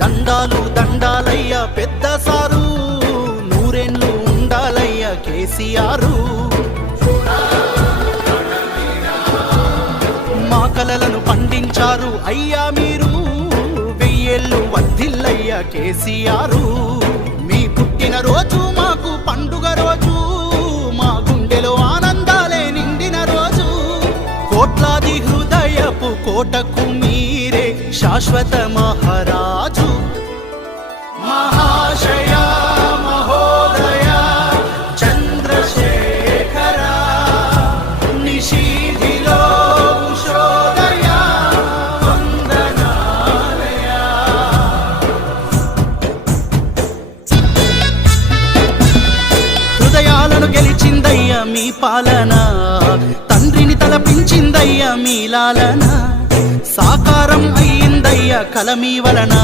దండాలు దండాలయ్యా పెద్ద సారు, నూరేండ్లు ఉండాలయ్యా కేసీఆర్. మా కలలను పండించారు అయ్యా మీరు, వెయ్యేళ్ళు వర్ధిల్లయ్యా కేసీఆర్. మీ పుట్టిన రోజు మాకు పండుగ రోజు, మా గుండెలో ఆనందాలే నిండిన రోజు. కోట్లాది హృదయపు కోటకు మీరే శాశ్వత మహారాజు. మహాశయ మహోదయ చంద్రశేఖర, నిశీధిలో ఉషోదయ వందనాలయ. హృదయాలను గెలిచిందయ్యా మీ పాలన, తండ్రిని తలపించిందయ్యా మీ లాలన, సాకారం అయ్యిందయ్యా కల మీ వలన.